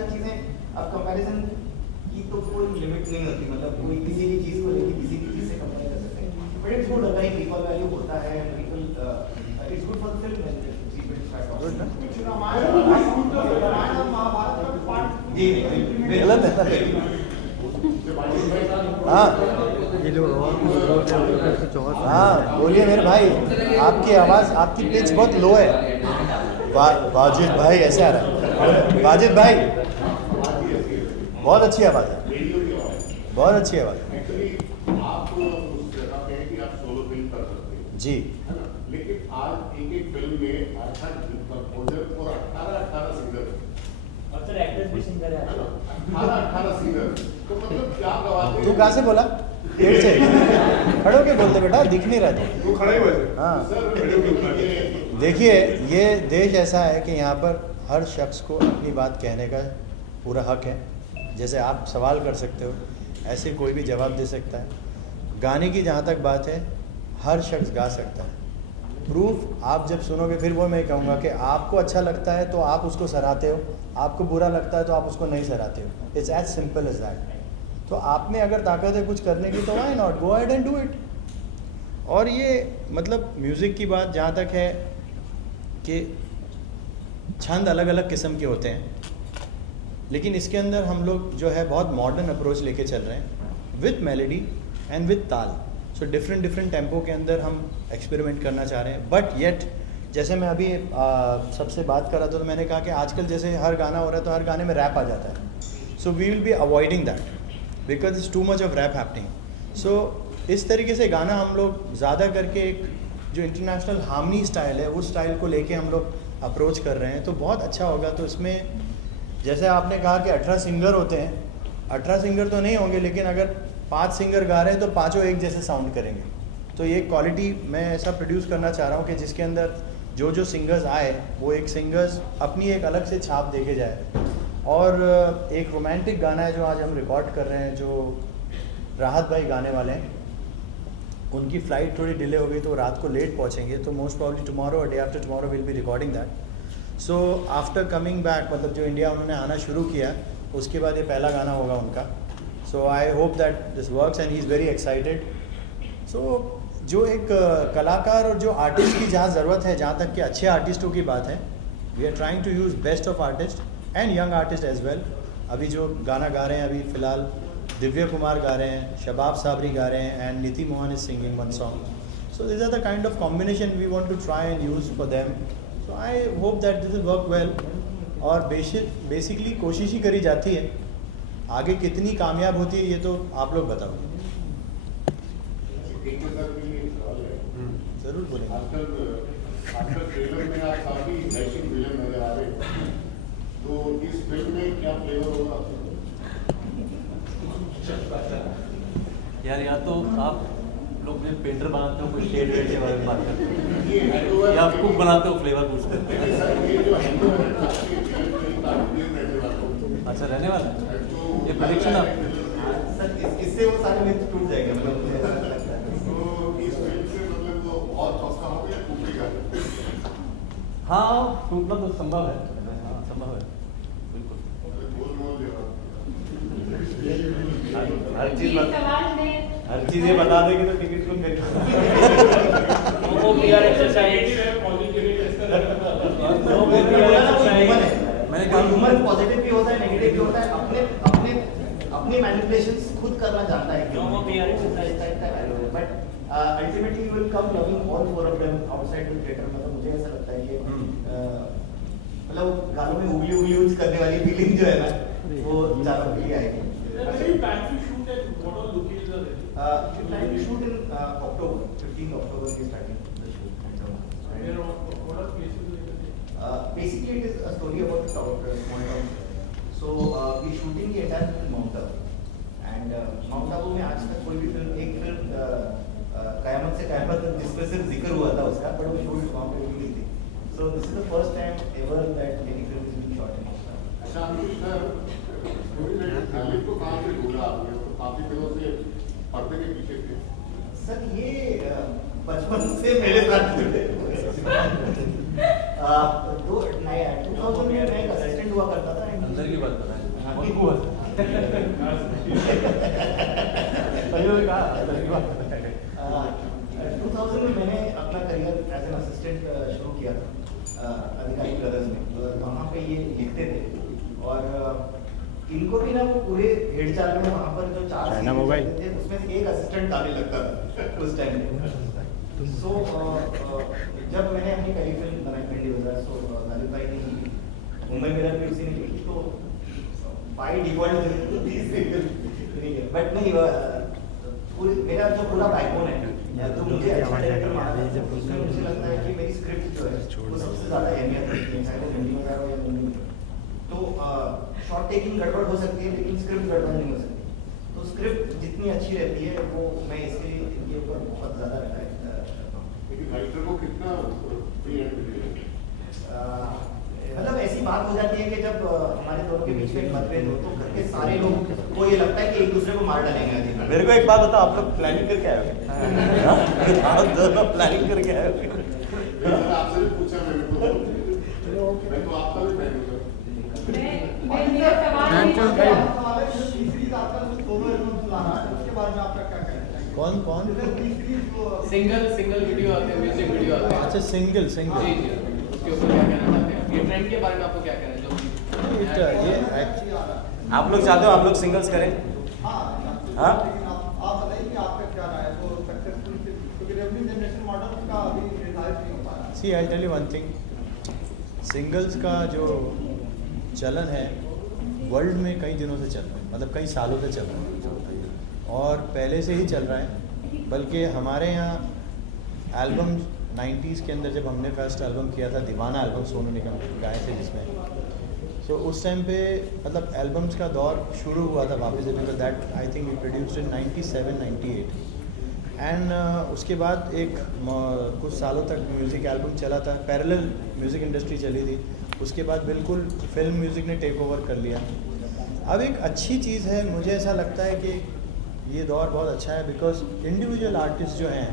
सारी चीजें अब कंपैरिजन की तो कोई लिमिट नहीं होती, मतलब कोई किसी भी चीज को लेके किसी भी चीज से कंपेयर कर सकते हैं, बट इट्स गुड अगर एक इक्वल वैल्यू होता है, equal it's good for the film जी गलत है। हाँ हाँ बोलिए मेरे भाई, आपकी आवाज़, आपकी पिच बहुत लो है। वाजिद भाई ऐसे आ रहा है, वाजिद भाई बहुत अच्छी आवाज़ है, बहुत अच्छी आवाज़ है जी। लेकिन आज एक एक फिल्म में 18 कंपोजर और 18 सिंगर, और सर एक्टर्स भी सिंगर है, 18 सिंगर, तो मतलब क्या गवाते हैं। तू कहाँ से बोला? पेड़ से खड़े होके बोलते बेटा, दिख नहीं रहा तू खड़े हुए थे। हाँ खड़े होके देखिए, ये देश ऐसा है कि यहाँ पर हर शख्स को अपनी बात कहने का पूरा हक है। जैसे आप सवाल कर सकते हो, ऐसे कोई भी जवाब दे सकता है। गाने की जहाँ तक बात है, हर शख्स गा सकता है। प्रूफ आप जब सुनोगे, फिर वो मैं कहूँगा कि आपको अच्छा लगता है तो आप उसको सराहते हो, आपको बुरा लगता है तो आप उसको नहीं सराहते हो। It's as simple as that. तो आप में अगर ताकत है कुछ करने की तो why not, go ahead and do it. और ये मतलब म्यूज़िक की बात जहाँ तक है कि छंद अलग अलग किस्म के होते हैं, लेकिन इसके अंदर हम लोग जो है बहुत मॉडर्न अप्रोच लेके चल रहे हैं विथ मेलोडी एंड विथ ताल। सो डिफरेंट टेम्पो के अंदर हम एक्सपेरिमेंट करना चाह रहे हैं, बट येट जैसे मैं अभी सबसे बात कर रहा था तो मैंने कहा कि आजकल जैसे हर गाना हो रहा है तो हर गाने में रैप आ जाता है। So we will be avoiding that because it's too much of rap happening. So इस तरीके से गाना हम लोग ज़्यादा करके एक जो इंटरनेशनल हार्मनी स्टाइल है उस स्टाइल को लेके हम लोग अप्रोच कर रहे हैं, तो बहुत अच्छा होगा। तो इसमें जैसे आपने कहा कि 18 सिंगर होते हैं, 18 सिंगर तो नहीं होंगे, लेकिन अगर 5 सिंगर गा रहे हैं तो पाँचों एक जैसे साउंड करेंगे। तो ये क्वालिटी मैं ऐसा प्रोड्यूस करना चाह रहा हूँ कि जिसके अंदर जो जो सिंगर्स आए वो एक सिंगर्स अपनी एक अलग से छाप देके जाए। और एक रोमांटिक गाना है जो आज हम रिकॉर्ड कर रहे हैं, जो राहत भाई गाने वाले हैं। उनकी फ़्लाइट थोड़ी डिले हो गई तो रात को लेट पहुँचेंगे, तो मोस्ट प्रॉब्ली टुमारो और day after tomorrow will be recording that. So after coming back, मतलब जो इंडिया उन्होंने आना शुरू किया उसके बाद ये पहला गाना होगा उनका। So I hope that this works and he is very excited. So जो एक कलाकार और जो आर्टिस्ट की जहाँ ज़रूरत है, जहाँ तक कि अच्छे आर्टिस्टों की बात है, we are trying to use best of artist and young artist as well. अभी जो गाना गा रहे हैं, अभी फ़िलहाल दिव्य कुमार गा रहे हैं, शबाब साबरी गा रहे हैं and Neeti Mohan is singing one song. So this are the kind of combination we want to try and use for them. So I hope that this will work well. और बेसिकली कोशिश ही करी जाती है, आगे कितनी कामयाब होती है ये तो आप लोग बताओ। जरूर बोलेंगे। आजकल ट्रेलर में आप काफी मैचिंग विलन नजर आ रहे हैं, तो इस फिल्म में क्या फ्लेवर होगा? यार या तो आप लोग ने पेंटर बनाते हो, कोई शेड वेड के बारे में बात करते हो, या आप कुक बनाते हो, फ्लेवर पूछते हो। अच्छा रहने वाला ये प्रेडिक्शन आप सर इससे वो सारे मिथ टूट जाएंगे। मतलब हाँ टूटना तो संभव है, हाँ संभव है बिल्कुल। हर चीज ये बता देगी तो टिकट को मैंने कहा ह्यूमर पॉजिटिव भी होता है, नेगेटिव भी होता है, अपने मैनिपुलेशंस खुद करना जानता है। But ultimately you will come loving all four of them outside the theatre. मतलब मुझे ऐसा लगता है कि मतलब गानों में उंगली यूज करने वाली फीलिंग जो है ना वो ज़्यादा बढ़िया आएगी। Plan to shoot in October, 15th October we starting the shoot. Basically it is a story about a small town. So we shooting the entire film in Mount Abu. And Mount Abu में आज तक कोई भी film, एक film कयामत से कयामत तक जिसमें सिर्फ जिक्र हुआ था उसका, but वो शूट वहाँ पे हुई नहीं थी. So this is the first time ever that any film is being shot in Mount Abu. अच्छा सर, टैलेंट को कहाँ से ढूंढा आपने? तो काफी दिनों से पर्दे के पीछे थे। सर ये बचपन से मेरे साथ जुड़े। 2000 में मैं एक असिस्टेंट हुआ करता था। अंदर की बात बताएं। उनको सही कहा, अंदर की बात बताएं। 2000 में मैंने अपना करियर एज एन असिस्टेंट शुरू किया था अधिकारी ब्रदर्स में। वहाँ पे ये लिखते थे और इनको भी ना वो पूरे हेड चाल में वहाँ पर जो 4 सीरीज थे उसमें से एक असिस्टेंट डालने लगता था उस टाइम पे। सो जब मैंने अपनी पहली फिल्म बनाई भिंडी बाजार, सो गालिब भाई ने मुंबई मिरर भी उसी ने लिखी, तो बाय डिफॉल्ट बट नहीं मेरा जो पूरा बैकबोन है तो मुझे अच्छा डायरेक्टर माना जाता है। उसमें मुझे लगता है कि मेरी स्क्रिप्ट जो है वो सबसे ज़्यादा अहमियत रखती है, चाहे वो भिंडी बाजार हो या मुंबई मिरर। तो शॉर्ट टेकिंग गड़बड़ हो सकती है लेकिन स्क्रिप्ट गड़बड़ नहीं हो सकती। तो स्क्रिप्ट जितनी अच्छी रहती है वो मैं इसके इनके ऊपर बहुत ज़्यादा रखा है। राइटर को कितना मतलब ऐसी बात हो जाती है कि जब हमारे दोनों के बीच में मतभेद हो तो घर के सारे लोग को ये लगता है कि एक दूसरे को मार डालेंगे। मेरे को एक बात बताओ, आप लोग प्लानिंग करके आए हो? आप दोनों प्लानिंग करके आए हो? आपसे भी पूछा मैंने तो आपका भी प्लान होगा। मेरा सवाल कौन सिंगल वीडियो आते हैं, म्यूजिक वीडियो आते हैं। अच्छा, सिंगल जी जी, उसके ऊपर क्या कहना चाहते हैं? ये ट्रेंड के बारे में आपको क्या कहना है? ये आप लोग चाहते हो आप लोग सिंगल्स करें? हाँ, आप बताइए कि आपका क्या राय है? वो सक्सेसफुल क्योंकि रेवेन्यू जनरेशन मॉडल का अभी निर्धारित नहीं हो पा रहा। See I tell you one thing, singles का जो चलन है वर्ल्ड में कई दिनों से चल रहा है, मतलब कई सालों से चल रहा है और पहले से ही चल रहा है। बल्कि हमारे यहाँ एल्बम 90s के अंदर जब हमने फर्स्ट एल्बम किया था दीवाना एल्बम, सोनू निगम गाए थे जिसमें, तो उस टाइम पे मतलब एल्बम्स का दौर शुरू हुआ था वापस से, because that I think we produced in 97-98 and उसके बाद एक कुछ सालों तक म्यूज़िक एल्बम चला था, पैरेलल म्यूज़िक इंडस्ट्री चली थी। उसके बाद बिल्कुल फिल्म म्यूज़िक ने टेक ओवर कर लिया। अब एक अच्छी चीज़ है, मुझे ऐसा लगता है कि ये दौर बहुत अच्छा है बिकॉज इंडिविजुअल आर्टिस्ट जो हैं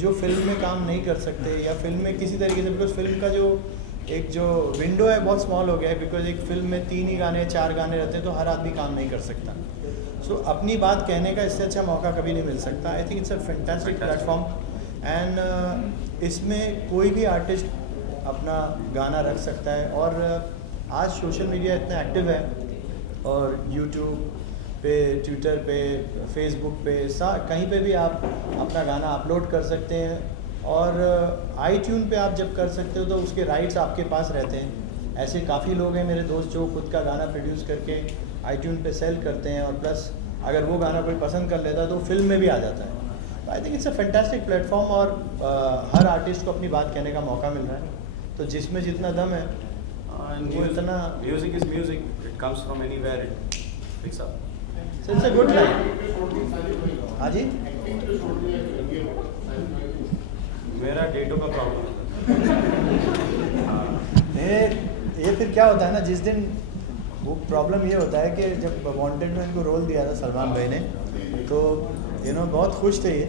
जो फिल्म में काम नहीं कर सकते या फिल्म में किसी तरीके से, बिकॉज फिल्म का जो विंडो है बहुत स्मॉल हो गया है, बिकॉज एक फिल्म में 3 ही गाने 4 गाने रहते हैं तो हर आदमी काम नहीं कर सकता। सो अपनी बात कहने का इससे अच्छा मौका कभी नहीं मिल सकता। I think it's a fantastic platform and इसमें कोई भी आर्टिस्ट अपना गाना रख सकता है। और आज सोशल मीडिया इतना एक्टिव है और यूट्यूब पे, ट्विटर पे, फेसबुक पे, कहीं पे भी आप अपना गाना अपलोड कर सकते हैं और आईट्यून पे आप जब कर सकते हो तो उसके राइट्स आपके पास रहते हैं। ऐसे काफ़ी लोग हैं मेरे दोस्त जो खुद का गाना प्रोड्यूस करके आईट्यून पे सेल करते हैं और प्लस अगर वो गाना कोई पसंद कर लेता है तो फिल्म में भी आ जाता है। तो I think it's a fantastic platform और हर आर्टिस्ट को अपनी बात कहने का मौका मिल रहा है। तो जिसमें जितना दम है वो इतना। Music is music, it comes from anywhere, it picks up. So it's a good line. हाँ जी, मेरा डेटों का प्रॉब्लम ये फिर क्या होता है ना, जिस दिन वो प्रॉब्लम ये होता है कि जब वांटेड में इनको रोल दिया था सलमान भाई ने, तो बहुत खुश थे ये।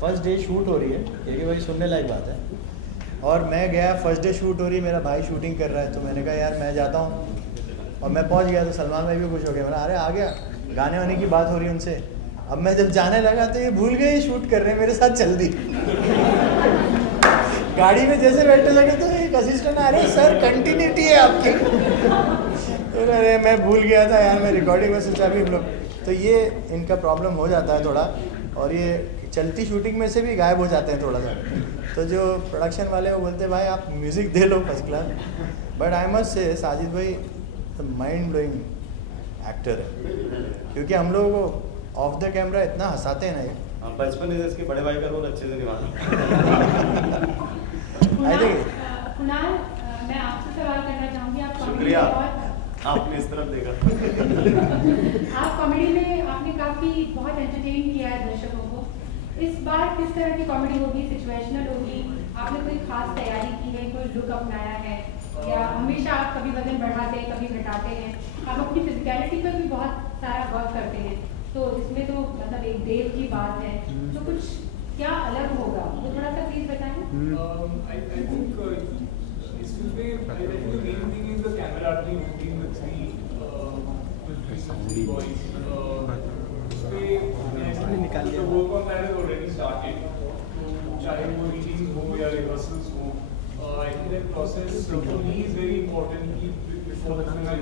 फर्स्ट डे शूट हो रही है, ये कि भाई सुनने लायक बात है। और मैं गया, फर्स्ट डे शूट हो रही है, मेरा भाई शूटिंग कर रहा है, तो मैंने कहा यार मैं जाता हूँ। और मैं पहुँच गया तो सलमान भाई भी खुश हो गए, मैंने अरे आ गया, गाने वाने की बात हो रही है उनसे। अब मैं जब जाने लगा तो ये भूल गए शूट कर रहे हैं मेरे साथ जल्दी। गाड़ी में जैसे बैठने लगे तो एक असिस्टेंट, अरे सर कंटिन्यूटी है आपकी। तो अरे मैं भूल गया था यार, मैं रिकॉर्डिंग में सोचा भी हम लोग। तो ये इनका प्रॉब्लम हो जाता है थोड़ा, और ये चलती शूटिंग में से भी गायब हो जाते हैं थोड़ा सा। तो जो प्रोडक्शन वाले वो बोलते हैं भाई आप music they low first class. But I must say Sajid भाई माइंड ब्लोइंग एक्टर है, क्योंकि हम लोग को ऑफ द कैमरा इतना हंसाते हैं ना ये। बचपन से इसके बड़े भाई का रोल अच्छे से निभाना। कुणाल, मैं आपसे सवाल करना चाहूँगी। आप शुक्रिया, आपने इस तरफ देखा। आप कॉमेडी में आपने काफ़ी बहुत एंटरटेन किया है दर्शकों को। इस बार किस तरह की कॉमेडी होगी? सिचुएशनल होगी? आपने कोई खास तैयारी की है, कोई लुक अपनाया है, या हमेशा आप कभी वजन बढ़ाते हैं कभी घटाते हैं? आप अपनी फिजिकलिटी पर भी बहुत सारा वर्क करते हैं, तो इसमें तो मतलब एक देव की बात है, तो कुछ क्या अलग होगा वो थोड़ा सा प्लीज बताएं। I think इसमें the main thing is the camaraderie between the three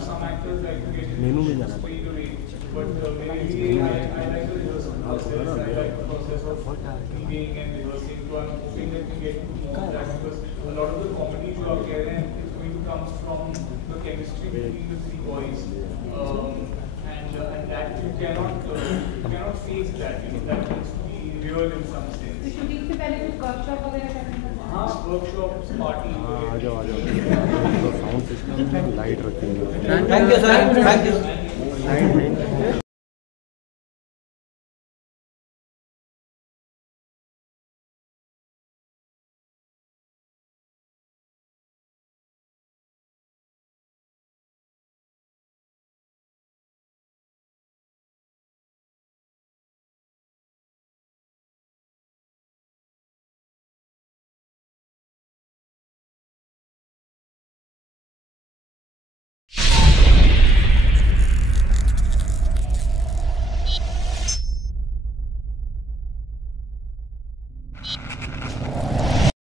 know, some actors like to get into straight away, but maybe I like the rehearsal process. I like the process of reading and rehearsing. So I'm hoping that we get to know that, because a lot of the comedy you are getting is going to come from the chemistry between the three boys, and that you cannot face that. You know, that needs to be real in some sense. तो shooting से पहले कुछ workshop वगैरह करने का? हाँ, workshop, party. आ जाओ sound system light रखी है। Thank you sir, thank you.